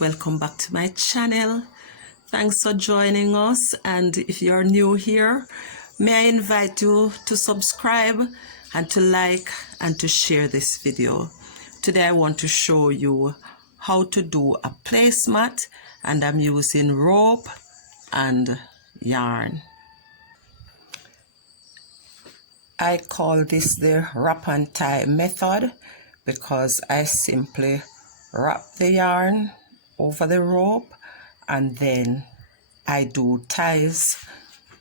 welcome back to my channel. Thanks for joining us, and if you're new here, may I invite you to subscribe and to like and to share this video. Today I want to show you how to do a placemat, and I'm using rope and yarn. I call this the wrap and tie method because I simply wrap the yarn over the rope and then I do ties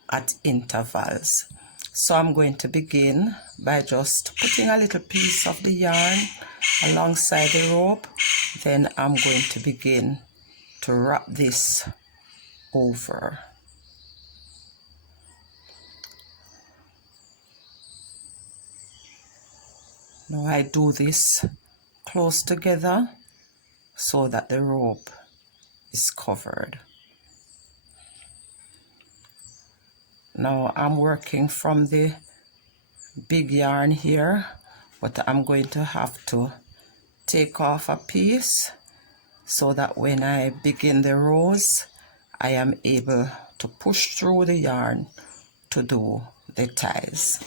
at intervals. So I'm going to begin by just putting a little piece of the yarn alongside the rope. Then I'm going to begin to wrap this over. Now I do this close together so that the rope is covered. Now I'm working from the big yarn here, but I'm going to have to take off a piece so that when I begin the rows, I am able to push through the yarn to do the ties.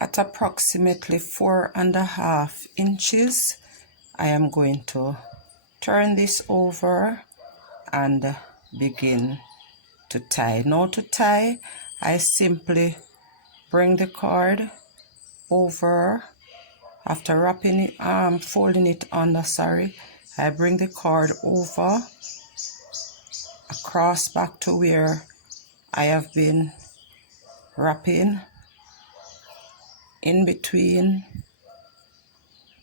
At approximately 4.5 inches, I am going to turn this over and begin to tie. Now to tie, I simply bring the cord over. After wrapping it, folding it under, I bring the cord over, across back to where I have been wrapping, in between,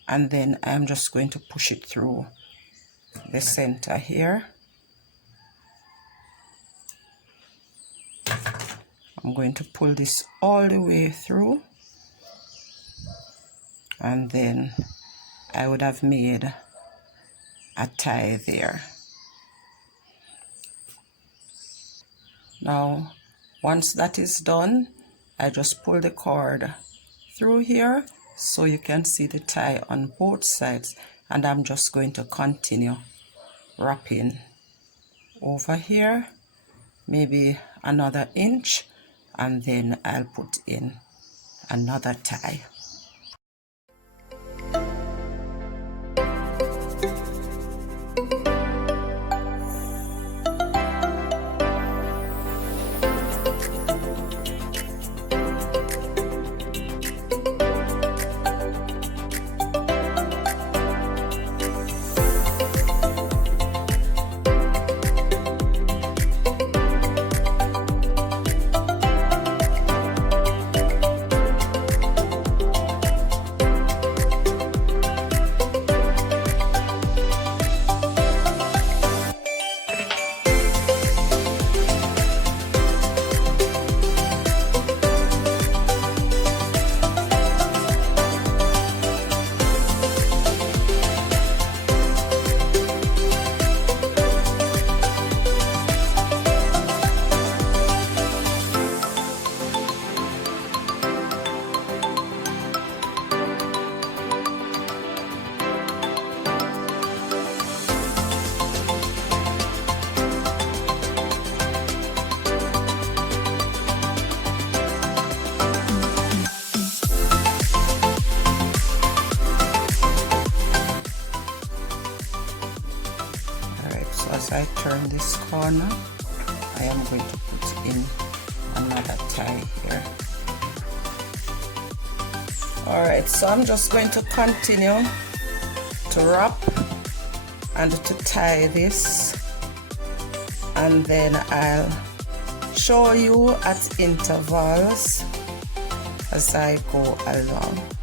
and then I'm just going to push it through the center here. I'm going to pull this all the way through, and then I would have made a tie there. Now once that is done, I just pull the cord through here so you can see the tie on both sides, and I'm just going to continue wrapping over here, maybe another inch, and then I'll put in another tie. As I turn this corner, I am going to put in another tie here. Alright, so I'm just going to continue to wrap and to tie this, and then I'll show you at intervals as I go along.